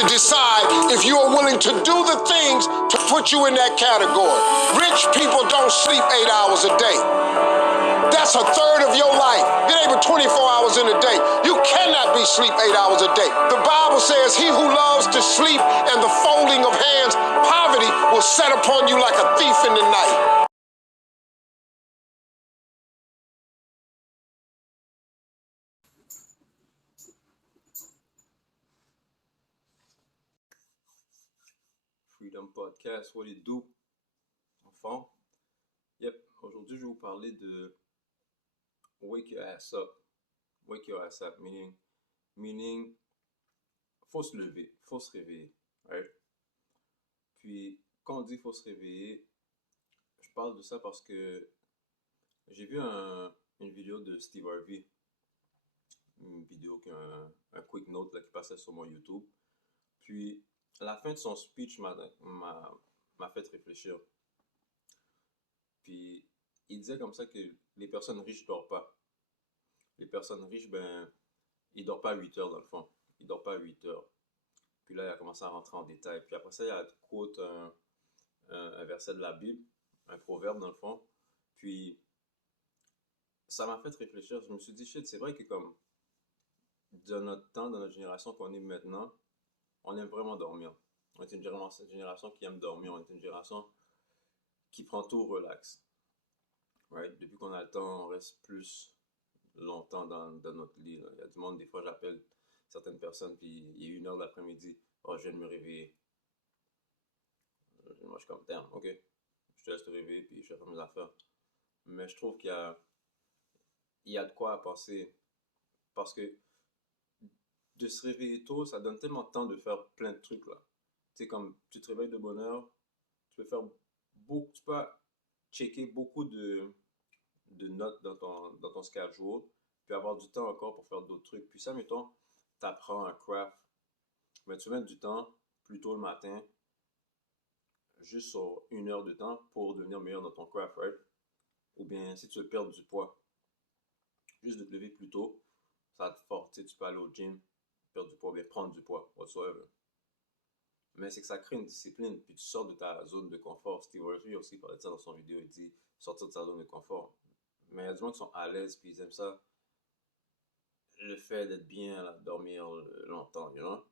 to decide if you are willing to do the things to put you in that category. Rich people don't sleep 8 hours a day. That's a third of your life. It ain't but 24 hours in a day. You cannot be sleep 8 hours a day. The Bible says he who loves to sleep and the folding of hands, poverty will set upon you like a thief in the night. Freedom Podcast, what it do? Enfant. Yep, aujourd'hui je vais vous parler de wake your ass up. Wake your ass up, meaning faut se lever, faut se réveiller. Right? Puis quand on dit faut se réveiller, je parle de ça parce que j'ai vu une vidéo de Steve Harvey, une vidéo un quick note là, qui passait sur mon YouTube. Puis la fin de son speech m'a fait réfléchir. Puis il disait comme ça que les personnes riches ne dorment pas. Les personnes riches, ils ne dorment pas à 8 heures dans le fond. Ils ne dorment pas à 8 heures. Puis là, il a commencé à rentrer en détail. Puis après ça, il a quote un verset de la Bible, un proverbe dans le fond. Puis ça m'a fait réfléchir. Je me suis dit, shit, c'est vrai que comme dans notre temps, dans notre génération qu'on est maintenant, on aime vraiment dormir. On est une génération qui aime dormir. On est une génération qui prend tout relax. Right? Depuis qu'on a le temps, on reste plus longtemps dans notre lit. Là. Il y a du monde, des fois, j'appelle certaines personnes, puis il est 1 heure de l'après-midi. Oh, je viens de me réveiller. Moi, je suis comme, damn, ok. Je te laisse te réveiller, puis je vais faire mes affaires. Mais je trouve qu'il y a de quoi à penser. Parce que de se réveiller tôt, ça donne tellement de temps de faire plein de trucs, là. Tu sais, comme tu te réveilles de bonne heure, tu peux checker beaucoup de notes dans ton schedule, puis avoir du temps encore pour faire d'autres trucs. Puis ça, mettons, tu apprends un craft, mais tu mets du temps plus tôt le matin, juste sur 1 heure de temps pour devenir meilleur dans ton craft, right? Ou bien si tu veux perdre du poids, juste de te lever plus tôt, ça va te forcer, tu peux aller au gym, perdre du poids, ou bien prendre du poids, whatsoever. Mais c'est que ça crée une discipline, puis tu sors de ta zone de confort. Steve Harvey aussi parlait de ça dans son vidéo, il dit sortir de sa zone de confort. Mais il y a des gens qui sont à l'aise, puis ils aiment ça, le fait d'être bien, là, dormir longtemps, you know?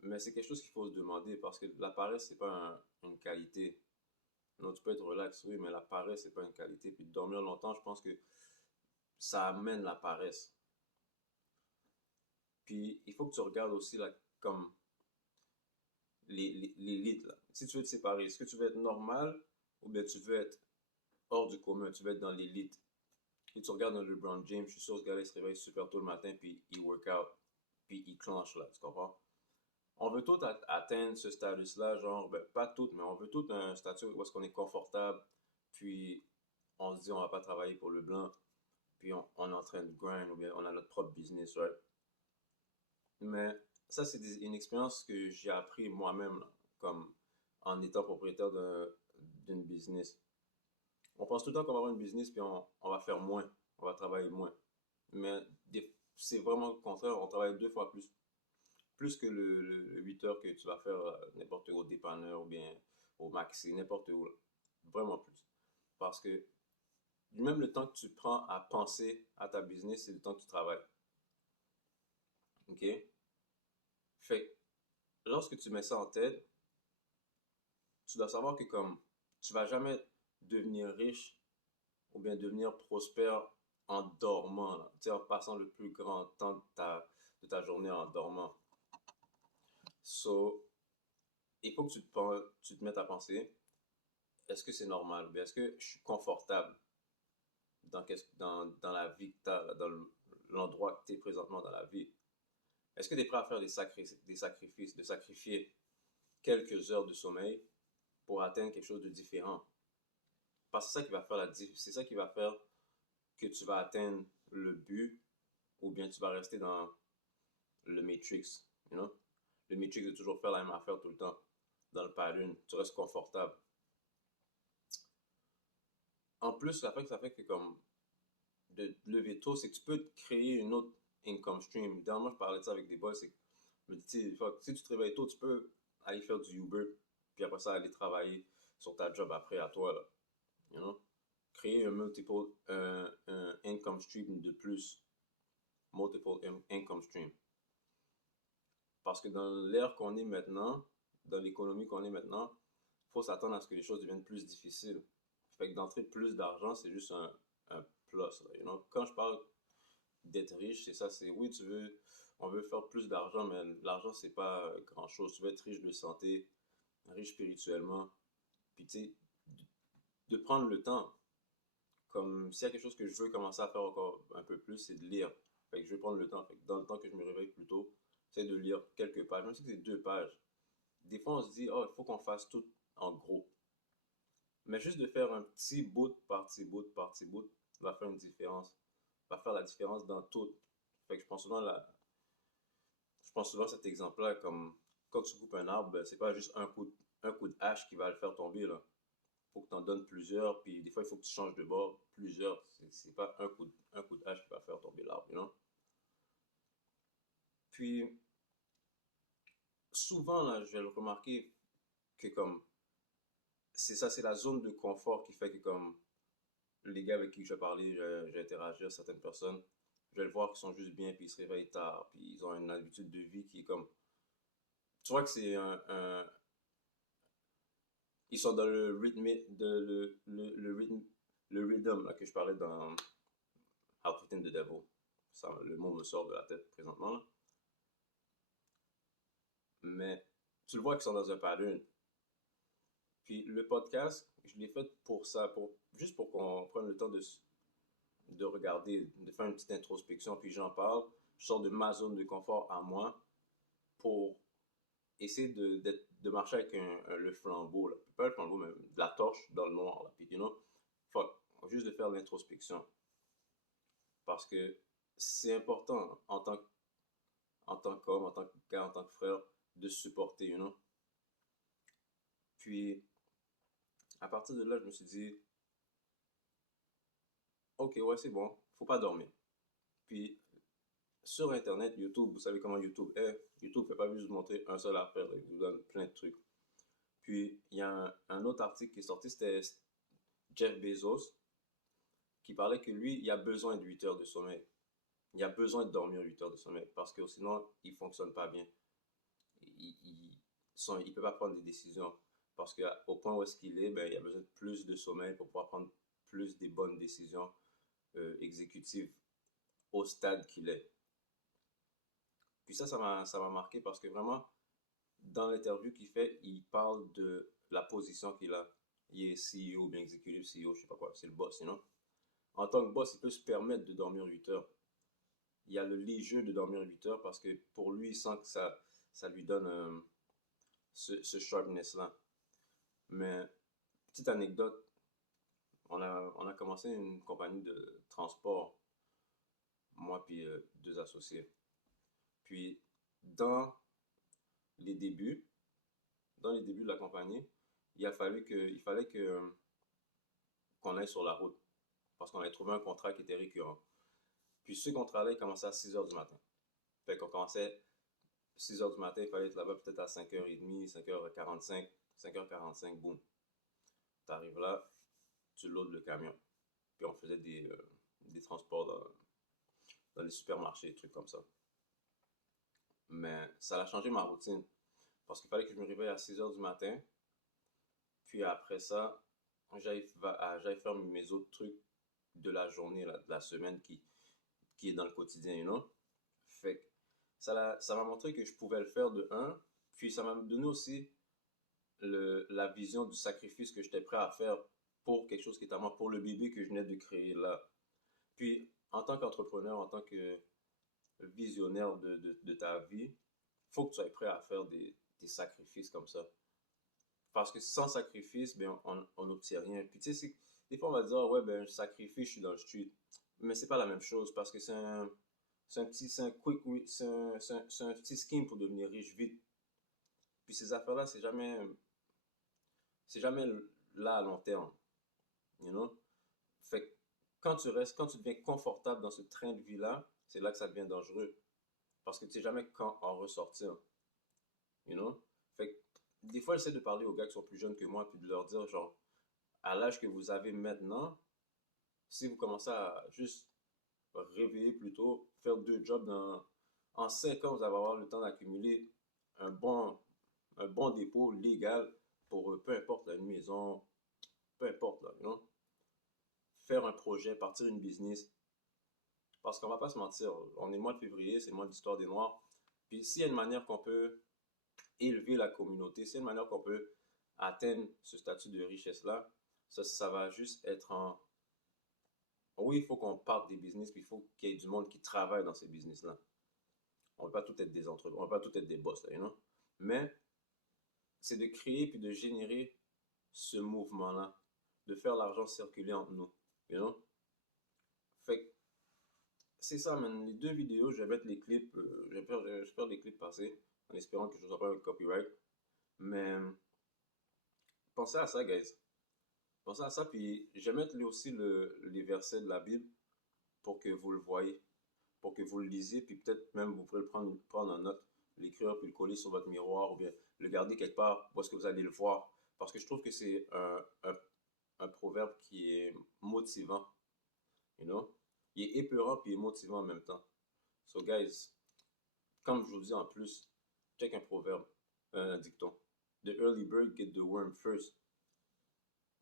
Mais c'est quelque chose qu'il faut se demander, parce que la paresse, c'est pas une qualité. Non, tu peux être relax, oui, mais la paresse, c'est pas une qualité. Puis dormir longtemps, je pense que ça amène la paresse. Puis il faut que tu regardes aussi, là, comme l'élite, là. Si tu veux te séparer, est-ce que tu veux être normal ou bien tu veux être hors du commun, tu veux être dans l'élite? Et tu regardes un LeBron James, je suis sûr que ce gars-là, il se réveille super tôt le matin, puis il work out, puis il clenche, là, tu comprends? On veut tous atteindre ce status-là, genre, pas toutes, mais on veut tous un statut où est-ce qu'on est confortable, puis on se dit on va pas travailler pour le blanc, puis on est en train de grind, ou bien on a notre propre business, right? Mais ça, c'est une expérience que j'ai appris moi-même, là, comme en étant propriétaire d'une business. On pense tout le temps qu'on va avoir une business, puis on va faire moins, on va travailler moins. Mais c'est vraiment le contraire, on travaille 2 fois plus que le 8 heures que tu vas faire n'importe où au dépanneur ou bien au maxi, n'importe où. Là. Vraiment plus. Parce que même le temps que tu prends à penser à ta business, c'est le temps que tu travailles. OK? Fait que lorsque tu mets ça en tête, tu dois savoir que comme tu vas jamais devenir riche ou bien devenir prospère en dormant, là. Tu sais, en passant le plus grand temps de ta journée en dormant. So, il faut que tu te mettes à penser, est-ce que c'est normal? Bien, est-ce que je suis confortable dans la vie que tu as, dans l'endroit que tu es présentement dans la vie? Est-ce que tu es prêt à faire des sacrifices, de sacrifier quelques heures de sommeil pour atteindre quelque chose de différent? Parce que c'est ça qui va faire c'est ça qui va faire que tu vas atteindre le but ou bien tu vas rester dans le Matrix, you know? Le Matrix de toujours faire la même affaire tout le temps, dans le pattern, tu restes confortable. En plus, la fait que ça fait que comme de lever tôt, c'est que tu peux te créer une autre income stream. Dernièrement, je parlais de ça avec des boys, c'est que Je me dis, tu sais, si tu te réveilles tôt, tu peux aller faire du Uber, puis après ça, aller travailler sur ta job après à toi, là. You know? Créer un income stream de plus. Multiple income stream. Parce que dans l'ère qu'on est maintenant, dans l'économie qu'on est maintenant, il faut s'attendre à ce que les choses deviennent plus difficiles. Fait que d'entrer plus d'argent, c'est juste un plus, là, you know? Quand je parle d'être riche, c'est ça, c'est oui, on veut faire plus d'argent, mais l'argent, c'est pas grand-chose. Tu veux être riche de santé, riche spirituellement, puis tu sais, de prendre le temps. Comme s'il y a quelque chose que je veux commencer à faire encore un peu plus, c'est de lire. Fait que je vais prendre le temps. Fait que dans le temps que je me réveille plus tôt, j'essaie de lire quelques pages, même si c'est 2 pages. Des fois, on se dit, oh, il faut qu'on fasse tout en gros. Mais juste de faire un petit bout par petit bout par petit bout va faire une différence. Va faire la différence dans tout. Fait que je pense souvent à cet exemple-là comme quand tu coupes un arbre, ben, c'est pas juste un coup de hache qui va le faire tomber, là. Faut que tu en donnes plusieurs, puis des fois, il faut que tu changes de bord, plusieurs. C'est pas un coup de hache qui va faire tomber l'arbre, you know? Puis, souvent, là, je vais le remarquer que comme, c'est ça, c'est la zone de confort qui fait que comme, les gars avec qui je vais parler, j'ai interagi avec certaines personnes, je vais le voir qu'ils sont juste bien, puis ils se réveillent tard, puis ils ont une habitude de vie qui est comme, tu vois que c'est ils sont dans le rythme, le rhythm là, que je parlais dans How to Tame the Devil. Ça, le mot me sort de la tête présentement, là. Mais tu le vois qu'ils sont dans un pattern. Puis le podcast, je l'ai fait pour ça, juste pour qu'on prenne le temps de regarder, de faire une petite introspection, puis j'en parle. Je sors de ma zone de confort à moi pour essayer de marcher avec le flambeau, là. Pas le flambeau, mais de la torche dans le noir, là. Puis, you know, juste de faire l'introspection. Parce que c'est important en tant qu'homme, en tant que gars, en tant que frère, de se supporter, you know. Puis, à partir de là, je me suis dit, ok, ouais, c'est bon, faut pas dormir. Puis, sur Internet, YouTube, vous savez comment YouTube est. YouTube ne fait pas juste vous montrer un seul affaire, il vous donne plein de trucs. Puis, il y a un autre article qui est sorti, c'était Jeff Bezos, qui parlait que lui, il a besoin de 8 heures de sommeil. Il a besoin de dormir 8 heures de sommeil, parce que sinon, il ne fonctionne pas bien. Il peut pas prendre des décisions. Parce qu'au point où est-ce qu'il est, ben, il a besoin de plus de sommeil pour pouvoir prendre plus des bonnes décisions exécutives au stade qu'il est. Puis ça m'a marqué parce que vraiment, dans l'interview qu'il fait, il parle de la position qu'il a. Il est CEO, bien exécutif CEO, je sais pas quoi, c'est le boss, you know? En tant que boss, il peut se permettre de dormir 8 heures. Il a le léger de dormir 8 heures parce que pour lui, il sent que ça lui donne ce sharpness-là. Mais, petite anecdote, on a commencé une compagnie de transport, moi puis 2 associés. Puis, dans les débuts, dans les débuts de la compagnie, il fallait qu'on aille sur la route parce qu'on avait trouvé un contrat qui était récurrent. Puis ce contrat-là, il commençait à 6 heures du matin. Fait qu'on commençait 6 heures du matin, il fallait être là-bas peut-être à 5h30, 5h45, 5h45, boum. T'arrives là, tu loads le camion. Puis on faisait des transports dans les supermarchés, des trucs comme ça. Mais ça a changé ma routine. Parce qu'il fallait que je me réveille à 6 heures du matin. Puis après ça, j'aille faire mes autres trucs de la journée, là, de la semaine qui est dans le quotidien, you know? Fait que ça m'a montré que je pouvais le faire de un. Puis ça m'a donné aussi la vision du sacrifice que j'étais prêt à faire pour quelque chose qui est à moi, pour le bébé que je venais de créer là. Puis en tant qu'entrepreneur, en tant que visionnaire de ta vie, il faut que tu sois prêt à faire des sacrifices comme ça. Parce que sans sacrifice, ben, on n'obtient rien. Puis tu sais, des fois on va dire, ah ouais, ben, je sacrifie, je suis dans le street. Mais c'est pas la même chose parce que c'est un quick, c'est un petit scheme pour devenir riche vite. Puis ces affaires-là, c'est jamais là à long terme, you know? Fait que quand tu deviens confortable dans ce train de vie-là, c'est là que ça devient dangereux. parce que tu sais jamais quand en ressortir, you know? Fait que des fois, j'essaie de parler aux gars qui sont plus jeunes que moi, puis de leur dire, genre, à l'âge que vous avez maintenant, si vous commencez à juste réveiller plus tôt, faire 2 jobs en 5 ans, vous allez avoir le temps d'accumuler un bon, un bon dépôt légal pour peu importe, là, une maison, peu importe, là, you know? Faire un projet, partir une business. Parce qu'on va pas se mentir, on est le mois de février, c'est le mois de l'histoire des Noirs. Puis s'il y a une manière qu'on peut élever la communauté, s'il y a une manière qu'on peut atteindre ce statut de richesse-là, ça va juste être en... Oui, il faut qu'on parte des business, puis il faut qu'il y ait du monde qui travaille dans ces business-là. On ne veut pas tout être des entreprises, on ne veut pas tout être des boss, là, you know? Mais c'est de créer puis de générer ce mouvement-là, de faire l'argent circuler entre nous, you know? Fait que c'est ça, man. Les 2 vidéos, je vais mettre les clips, j'espère les clips passer, en espérant que je ne sois pas un copyright. Mais pensez à ça, guys. Pensez à ça, puis je vais mettre aussi les versets de la Bible pour que vous le voyez, pour que vous le lisiez, puis peut-être même vous pourrez le prendre en note, l'écrire, puis le coller sur votre miroir, ou bien le garder quelque part où est-ce que vous allez le voir. Parce que je trouve que c'est un proverbe qui est motivant, you know? Il est épeurant puis il est motivant en même temps. So guys, comme je vous dis en plus, check un proverbe, un dicton. The early bird get the worm first.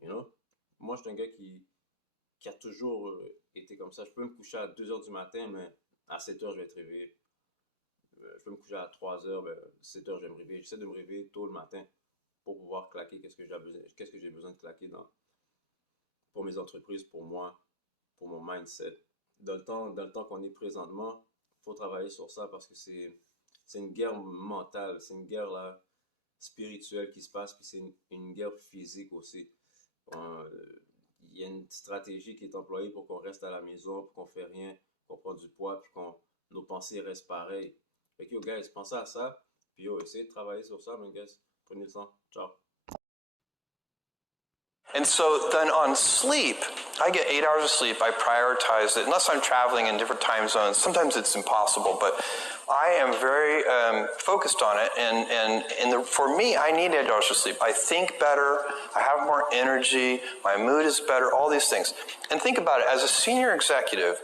You know? Moi, je suis un gars qui a toujours été comme ça. Je peux me coucher à 2 heures du matin, mais à 7 heures, je vais être réveillé. Je peux me coucher à 3 heures, ben, 7 heures, je vais me réveiller. J'essaie de me réveiller tôt le matin pour pouvoir claquer qu'est-ce que j'ai besoin de claquer pour mes entreprises, pour moi, pour mon mindset. Dans le temps qu'on est présentement, il faut travailler sur ça parce que c'est une guerre mentale, c'est une guerre là, spirituelle qui se passe, puis c'est une guerre physique aussi. Il y a une stratégie qui est employée pour qu'on reste à la maison, pour qu'on fait rien, qu'on prend du poids, puis nos pensées restent pareilles. Fait que yo, guys, pensez à ça, puis yo, essayez de travailler sur ça, mais guys, prenez le temps. Ciao. And so then on sleep, I get 8 hours of sleep. I prioritize it. Unless I'm traveling in different time zones, sometimes it's impossible, but I am very focused on it. And for me, I need 8 hours of sleep. I think better. I have more energy. My mood is better, all these things. And think about it, as a senior executive,